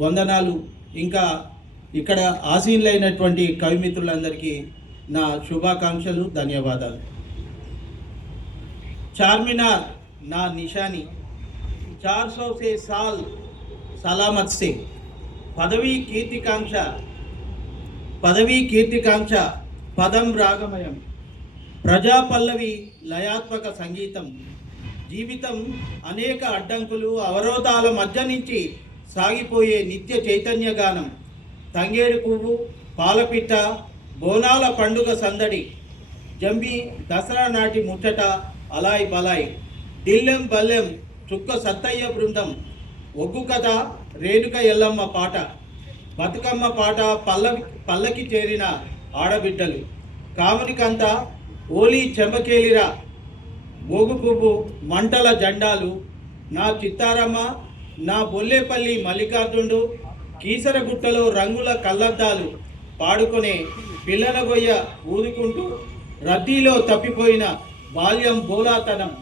వందనాలు. ఇంకా ఇక్కడ ఆసీనులైనటువంటి కవిమిత్రులందరికీ నా శుభాకాంక్షలు, ధన్యవాదాలు. చార్మినార్ నా నిశాని, 400 से साल सलामत से, పదవీ కీర్తికాంక్ష పదం రాగమయం, ప్రజాపల్లవి లయాత్మక సంగీతం. జీవితం అనేక అడ్డంకులు అవరోధాల మధ్య నుంచి సాగిపోయే నిత్య చైతన్య గానం. తంగేడు పువ్వు, పాలపిట్ట, బోనాల పండుగ సందడి, జంబి దసరా నాటి ముచ్చట, అలాయ్ బలాయ్, దిల్లెం బల్లెం, చుక్క సత్తయ్య బృందం, ఒగ్గు కథ, రేణుక ఎల్లమ్మ పాట, బతుకమ్మ పాట, పల్లకి చేరిన ఆడబిడ్డలు, కామునికంత, ఓలీ చెంబకేలిరా, మోగు పువ్వు, మంటల జెండాలు, నా చిత్తారమ్మ, నా బొల్లేపల్లి మల్లికార్జునుడు, కీసరగుట్టలో రంగుల కళ్ళద్దాలు, పాడుకునే పిల్లల గొయ్య ఊదుకుంటూ, రద్దీలో తప్పిపోయిన బాల్యం బోలాతనం.